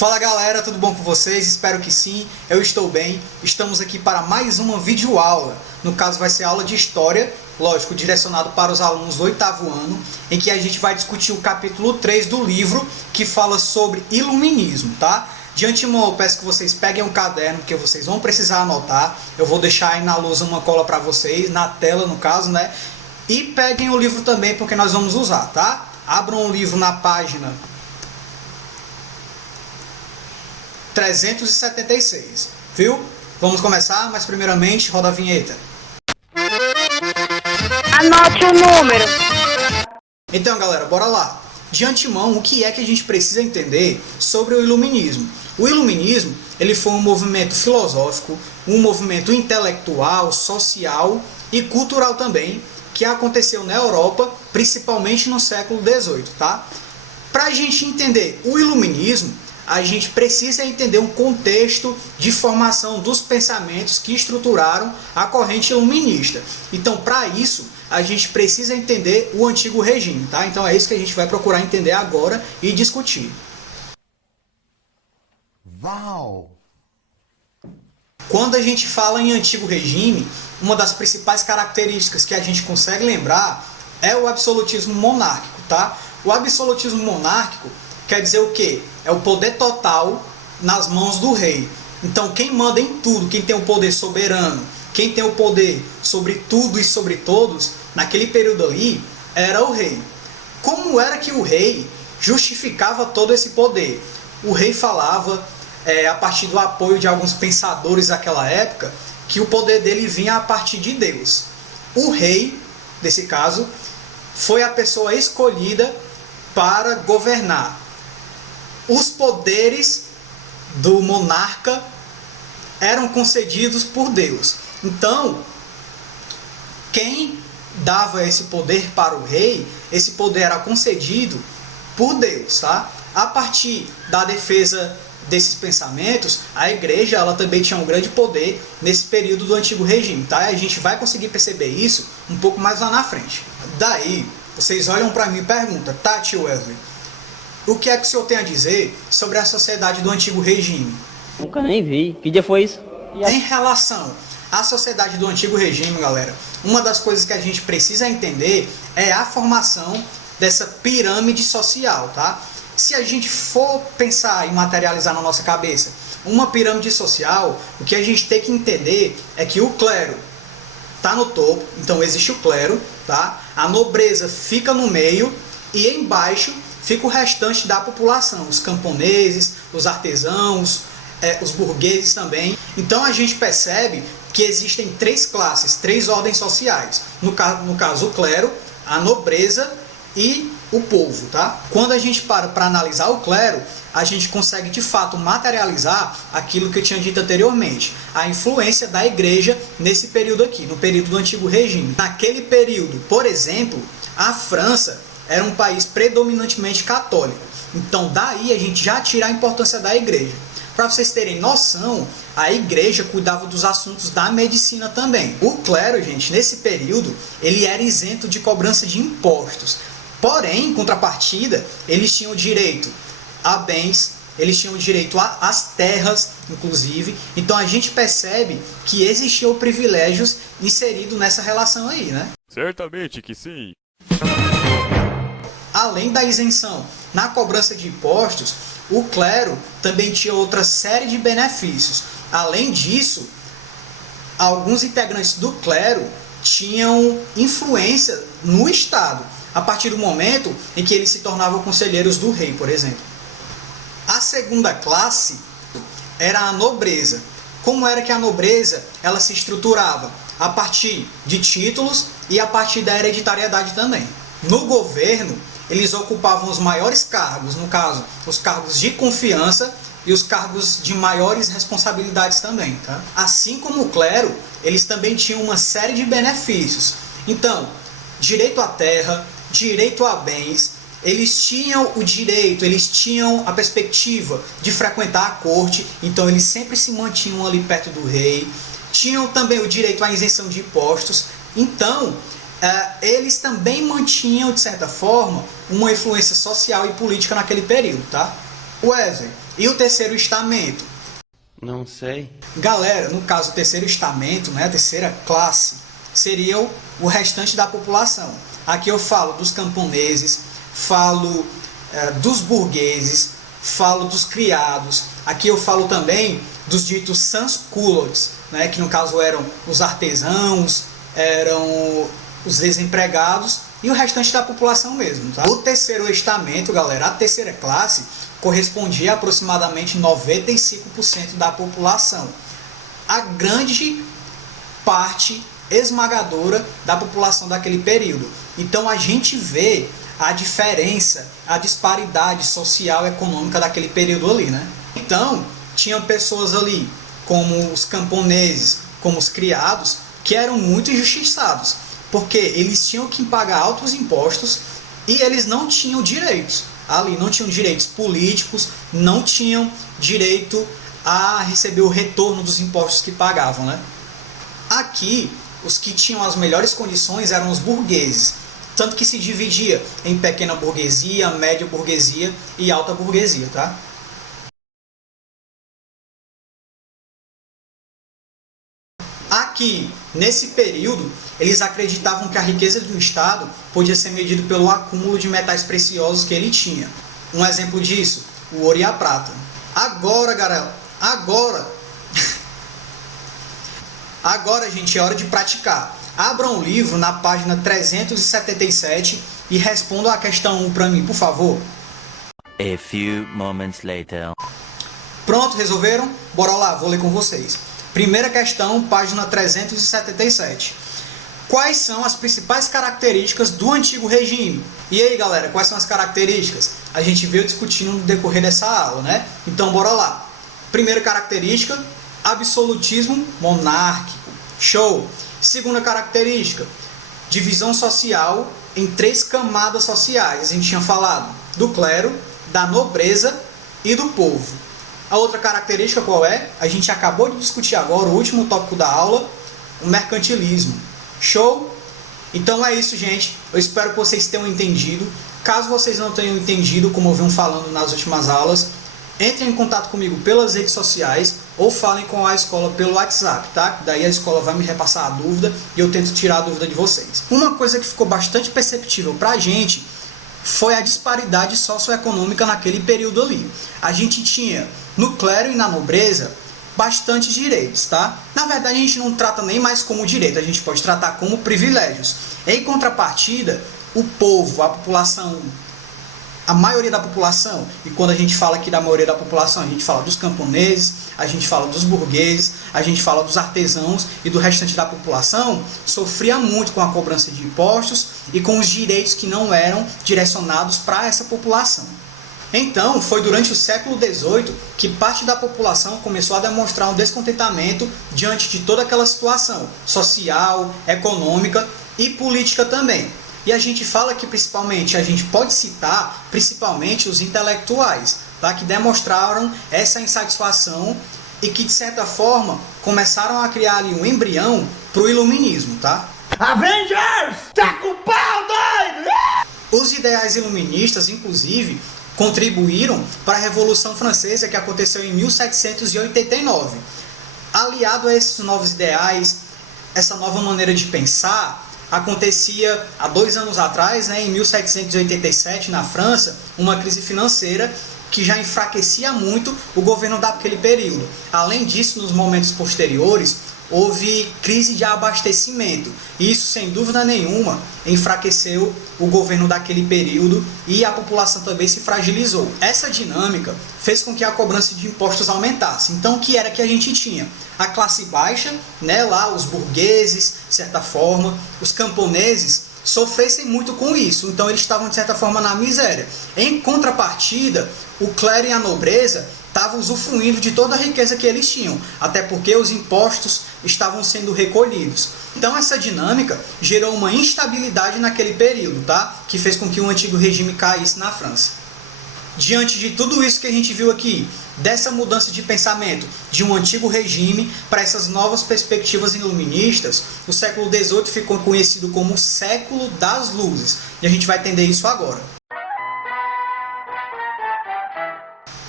Fala galera, tudo bom com vocês? Espero que sim, eu estou bem. Estamos aqui para mais uma videoaula. No caso vai ser aula de História, lógico, direcionado para os alunos do 8º ano, em que a gente vai discutir o capítulo 3 do livro, que fala sobre Iluminismo, tá? De antemão eu peço que vocês peguem um caderno, porque vocês vão precisar anotar. Eu vou deixar aí na lousa uma cola para vocês, na tela no caso, né? E peguem o livro também, porque nós vamos usar, tá? Abram o livro na página 376, viu? Vamos começar, mas primeiramente roda a vinheta. Anote o número. Então galera, bora lá. De antemão, o que é que a gente precisa entender sobre o Iluminismo? O Iluminismo, ele foi um movimento filosófico, um movimento intelectual, social e cultural também, que aconteceu na Europa, principalmente no século XVIII, tá? Para a gente entender o Iluminismo, a gente precisa entender um contexto de formação dos pensamentos que estruturaram a corrente iluminista. Então, para isso, a gente precisa entender o antigo regime, tá? Então é isso que a gente vai procurar entender agora e discutir. Uau! Quando a gente fala em antigo regime, uma das principais características que a gente consegue lembrar é o absolutismo monárquico, tá? O absolutismo monárquico quer dizer o quê? É o poder total nas mãos do rei. Então quem manda em tudo, quem tem o poder soberano, quem tem o poder sobre tudo e sobre todos, naquele período ali, era o rei. Como era que o rei justificava todo esse poder? O rei falava, a partir do apoio de alguns pensadores daquela época, que o poder dele vinha a partir de Deus. O rei, nesse caso, foi a pessoa escolhida para governar. Os poderes do monarca eram concedidos por Deus. Então, quem dava esse poder para o rei, esse poder era concedido por Deus, tá? A partir da defesa desses pensamentos, a igreja ela também tinha um grande poder nesse período do antigo regime, tá? A gente vai conseguir perceber isso um pouco mais lá na frente. Daí, vocês olham para mim e perguntam, tá, tio Wesley, o que é que o senhor tem a dizer sobre a sociedade do antigo regime? Nunca nem vi. Que dia foi isso? Em relação à sociedade do antigo regime, galera, uma das coisas que a gente precisa entender é a formação dessa pirâmide social, tá? Se a gente for pensar e materializar na nossa cabeça uma pirâmide social, o que a gente tem que entender é que o clero está no topo, então existe o clero, tá? A nobreza fica no meio e embaixo fica o restante da população, os camponeses, os artesãos, os burgueses também. Então a gente percebe que existem três classes, três ordens sociais. No caso, o clero, a nobreza e o povo, tá? Quando a gente para analisar o clero, a gente consegue de fato materializar aquilo que eu tinha dito anteriormente, a influência da igreja nesse período aqui, no período do antigo regime. Naquele período, por exemplo, a França era um país predominantemente católico. Então daí a gente já tira a importância da igreja. Para vocês terem noção, a igreja cuidava dos assuntos da medicina também. O clero, gente, nesse período, ele era isento de cobrança de impostos. Porém, em contrapartida, eles tinham direito a bens, eles tinham direito às terras, inclusive. Então a gente percebe que existiam privilégios inseridos nessa relação aí, né? Certamente que sim. Além da isenção na cobrança de impostos, o clero também tinha outra série de benefícios. Além disso, alguns integrantes do clero tinham influência no Estado, a partir do momento em que eles se tornavam conselheiros do rei, por exemplo. A segunda classe era a nobreza. Como era que a nobreza ela se estruturava? A partir de títulos e a partir da hereditariedade também. No governo, eles ocupavam os maiores cargos, no caso, os cargos de confiança e os cargos de maiores responsabilidades também, tá? Assim como o clero, eles também tinham uma série de benefícios. Então, direito à terra, direito a bens, eles tinham o direito, eles tinham a perspectiva de frequentar a corte, então eles sempre se mantinham ali perto do rei, tinham também o direito à isenção de impostos, então eles também mantinham, de certa forma, uma influência social e política naquele período, tá? Wesley, E o terceiro estamento? Não sei. Galera, no caso, o terceiro estamento, né, a terceira classe, seria o restante da população. Aqui eu falo dos camponeses, falo dos burgueses, falo dos criados. Aqui eu falo também dos ditos sans-culottes, né, que no caso eram os artesãos, eram os desempregados e o restante da população mesmo. Tá? O terceiro estamento, galera, a terceira classe, correspondia a aproximadamente 95% da população. A grande parte esmagadora da população daquele período. Então a gente vê a diferença, a disparidade social e econômica daquele período ali, né? Então, tinham pessoas ali, como os camponeses, como os criados, que eram muito injustiçados, porque eles tinham que pagar altos impostos e eles não tinham direitos. Ali não tinham direitos políticos, não tinham direito a receber o retorno dos impostos que pagavam, né? Aqui, os que tinham as melhores condições eram os burgueses, tanto que se dividia em pequena burguesia, média burguesia e alta burguesia, tá? Aqui, nesse período, eles acreditavam que a riqueza do Estado podia ser medida pelo acúmulo de metais preciosos que ele tinha. Um exemplo disso, o ouro e a prata. Agora, galera, agora, gente, é hora de praticar. Abram o livro na página 377 e respondam a questão 1 para mim, por favor. A few moments later. Pronto, resolveram? Bora lá, vou ler com vocês. Primeira questão, página 377. Quais são as principais características do antigo regime? E aí, galera, quais são as características? A gente veio discutindo no decorrer dessa aula, né? Então, bora lá. Primeira característica, absolutismo monárquico. Show! Segunda característica, divisão social em 3 camadas sociais. A gente tinha falado do clero, da nobreza e do povo. A outra característica qual é? A gente acabou de discutir agora, o último tópico da aula, o mercantilismo. Show? Então é isso, gente. Eu espero que vocês tenham entendido. Caso vocês não tenham entendido, como eu venho falando nas últimas aulas, entrem em contato comigo pelas redes sociais ou falem com a escola pelo WhatsApp, tá? Daí a escola vai me repassar a dúvida e eu tento tirar a dúvida de vocês. Uma coisa que ficou bastante perceptível pra gente foi a disparidade socioeconômica naquele período ali. A gente tinha no clero e na nobreza bastante direitos, tá? Na verdade, a gente não trata nem mais como direito, a gente pode tratar como privilégios. Em contrapartida, o povo, a população, a maioria da população, e quando a gente fala aqui da maioria da população, a gente fala dos camponeses, a gente fala dos burgueses, a gente fala dos artesãos e do restante da população, sofria muito com a cobrança de impostos e com os direitos que não eram direcionados para essa população. Então, foi durante o século XVIII que parte da população começou a demonstrar um descontentamento diante de toda aquela situação social, econômica e política também. E a gente fala que principalmente, a gente pode citar principalmente os intelectuais, tá? Que demonstraram essa insatisfação e que de certa forma começaram a criar ali um embrião para o iluminismo, tá? Avengers! Tá com pau, doido! Os ideais iluministas, inclusive, contribuíram para a Revolução Francesa que aconteceu em 1789. Aliado a esses novos ideais, essa nova maneira de pensar, acontecia há 2 anos atrás, né, em 1787, na França, uma crise financeira que já enfraquecia muito o governo daquele período. Além disso, nos momentos posteriores, houve crise de abastecimento. E isso, sem dúvida nenhuma, enfraqueceu o governo daquele período e a população também se fragilizou. Essa dinâmica fez com que a cobrança de impostos aumentasse. Então, o que era que a gente tinha? A classe baixa, né, lá os burgueses, de certa forma, os camponeses, sofressem muito com isso. Então, eles estavam, de certa forma, na miséria. Em contrapartida, o clero e a nobreza estavam usufruindo de toda a riqueza que eles tinham, até porque os impostos estavam sendo recolhidos. Então essa dinâmica gerou uma instabilidade naquele período, tá? Que fez com que o antigo regime caísse na França. Diante de tudo isso que a gente viu aqui, dessa mudança de pensamento de um antigo regime para essas novas perspectivas iluministas, o século XVIII ficou conhecido como o século das luzes. E a gente vai entender isso agora.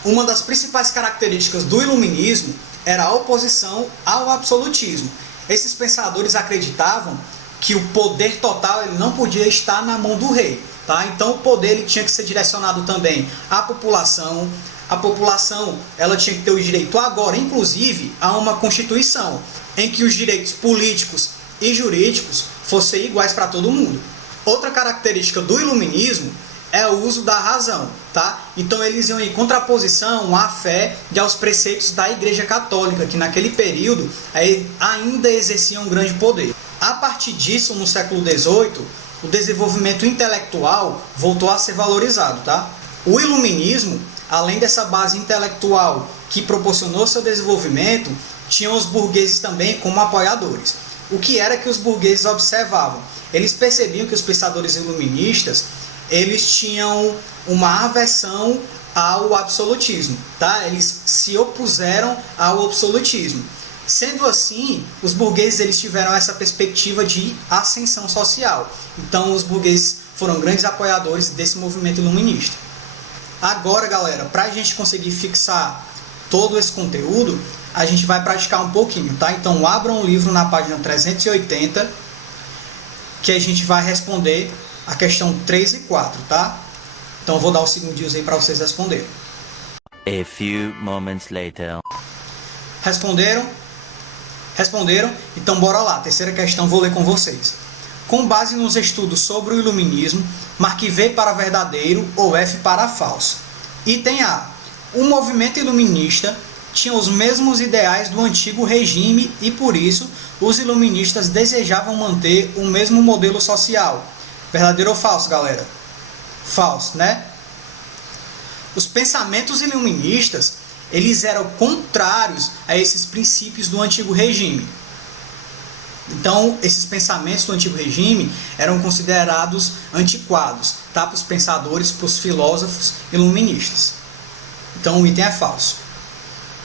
Uma das principais características do iluminismo era a oposição ao absolutismo. Esses pensadores acreditavam que o poder total ele não podia estar na mão do rei, tá? Então o poder ele tinha que ser direcionado também à população. A população ela tinha que ter o direito agora, inclusive, a uma constituição em que os direitos políticos e jurídicos fossem iguais para todo mundo. Outra característica do iluminismo é o uso da razão, tá? Então eles iam em contraposição à fé e aos preceitos da Igreja Católica, que naquele período ainda exerciam um grande poder. A partir disso, no século XVIII, o desenvolvimento intelectual voltou a ser valorizado, tá? O iluminismo, além dessa base intelectual que proporcionou seu desenvolvimento, tinha os burgueses também como apoiadores. O que era que os burgueses observavam? Eles percebiam que os pensadores iluministas eles tinham uma aversão ao absolutismo, tá? Eles se opuseram ao absolutismo. Sendo assim, os burgueses eles tiveram essa perspectiva de ascensão social. Então, os burgueses foram grandes apoiadores desse movimento iluminista. Agora, galera, para a gente conseguir fixar todo esse conteúdo, a gente vai praticar um pouquinho, tá? Então, abram o livro na página 380, que a gente vai responder a questão 3 e 4, tá? Então, eu vou dar uns segundinhos aí para vocês responderem. A few moments later. Responderam? Responderam? Então, bora lá. Terceira questão, vou ler com vocês. Com base nos estudos sobre o iluminismo, marque V para verdadeiro ou F para falso. Item A. O movimento iluminista tinha os mesmos ideais do antigo regime e, por isso, os iluministas desejavam manter o mesmo modelo social. Verdadeiro ou falso, galera? Falso, né? Os pensamentos iluministas, eles eram contrários a esses princípios do antigo regime. Então, esses pensamentos do antigo regime eram considerados antiquados, tá? Para os pensadores, para os filósofos iluministas. Então, o item é falso.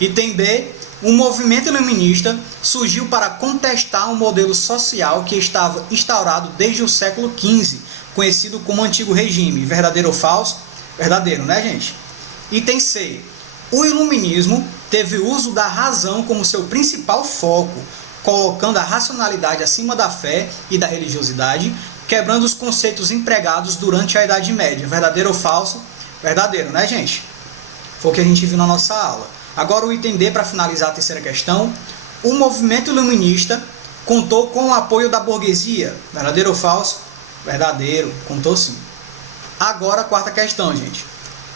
Item B. O movimento iluminista surgiu para contestar um modelo social que estava instaurado desde o século XV, conhecido como Antigo Regime. Verdadeiro ou falso? Verdadeiro, né, gente? Item C. O iluminismo teve o uso da razão como seu principal foco, colocando a racionalidade acima da fé e da religiosidade, quebrando os conceitos empregados durante a Idade Média. Verdadeiro ou falso? Verdadeiro, né, gente? Foi o que a gente viu na nossa aula. Agora o item D, para finalizar a terceira questão. O movimento iluminista contou com o apoio da burguesia. Verdadeiro ou falso? Verdadeiro, contou sim. Agora a quarta questão, gente.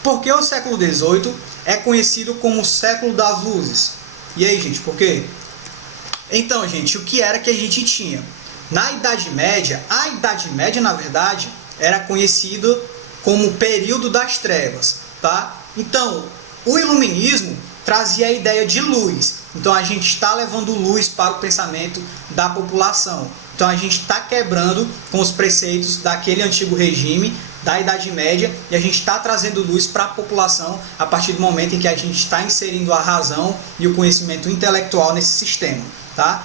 Por que o século XVIII é conhecido como o século das luzes? E aí, gente, por quê? Então, gente, o que era que a gente tinha? Na Idade Média, a Idade Média, na verdade, era conhecida como o período das trevas, tá? Então, o iluminismo trazia a ideia de luz. Então a gente está levando luz para o pensamento da população. Então a gente está quebrando com os preceitos daquele antigo regime, da Idade Média, e a gente está trazendo luz para a população a partir do momento em que a gente está inserindo a razão e o conhecimento intelectual nesse sistema, tá?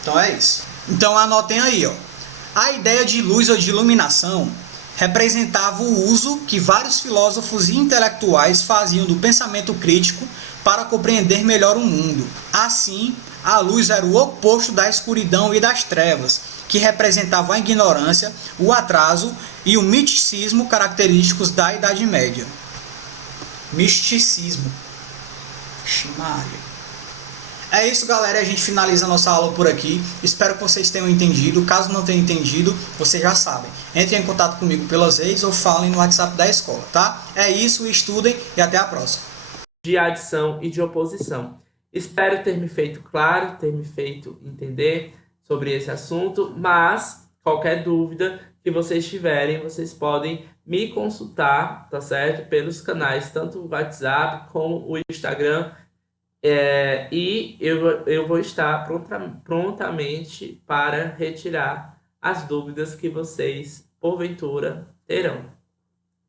Então é isso. Então anotem aí, ó. A ideia de luz ou de iluminação representava o uso que vários filósofos e intelectuais faziam do pensamento crítico para compreender melhor o mundo. Assim, a luz era o oposto da escuridão e das trevas, que representavam a ignorância, o atraso e o misticismo característicos da Idade Média. Misticismo. Ximaria. É isso, galera. A gente finaliza a nossa aula por aqui. Espero que vocês tenham entendido. Caso não tenham entendido, vocês já sabem. Entrem em contato comigo pelas redes ou falem no WhatsApp da escola, tá? É isso, estudem e até a próxima. De adição e de oposição. Espero ter me feito claro, ter me feito entender sobre esse assunto, mas qualquer dúvida que vocês tiverem, vocês podem me consultar, tá certo? Pelos canais, tanto o WhatsApp como o Instagram, e eu vou estar prontamente para retirar as dúvidas que vocês, porventura, terão,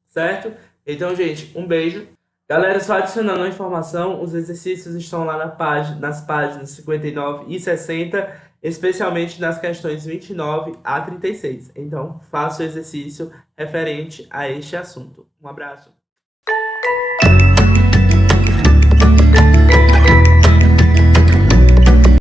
certo? Então, gente, um beijo. Galera, só adicionando uma informação, os exercícios estão lá nas páginas 59 e 60, especialmente nas questões 29 a 36. Então, faça o exercício referente a este assunto. Um abraço.